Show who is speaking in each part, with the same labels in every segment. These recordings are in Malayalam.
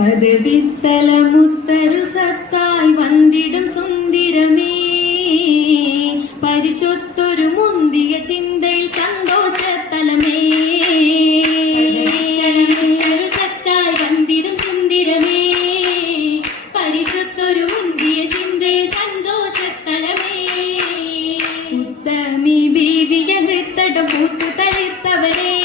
Speaker 1: പദവിത്തലമുത്തരു സത്തായി വന്തിടും സുന്ദരമേ. പരിശുദ്ധൊരു മുന്തിയ ചിന്തയിൽ സന്തോഷത്തലമേ. സത്തായി സുന്ദരമേ. പരിശുദ്ധൊരു ഉത്തമി ഹൃത്തടം പൂത്തു തളിത്തവരേ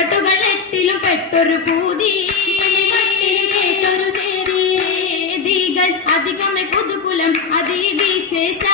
Speaker 1: തൊട്ടുകൾ എട്ടിലും പെട്ടൊരു പൂതി. അധികമേ പുതുകുലം. അതിവിശേഷ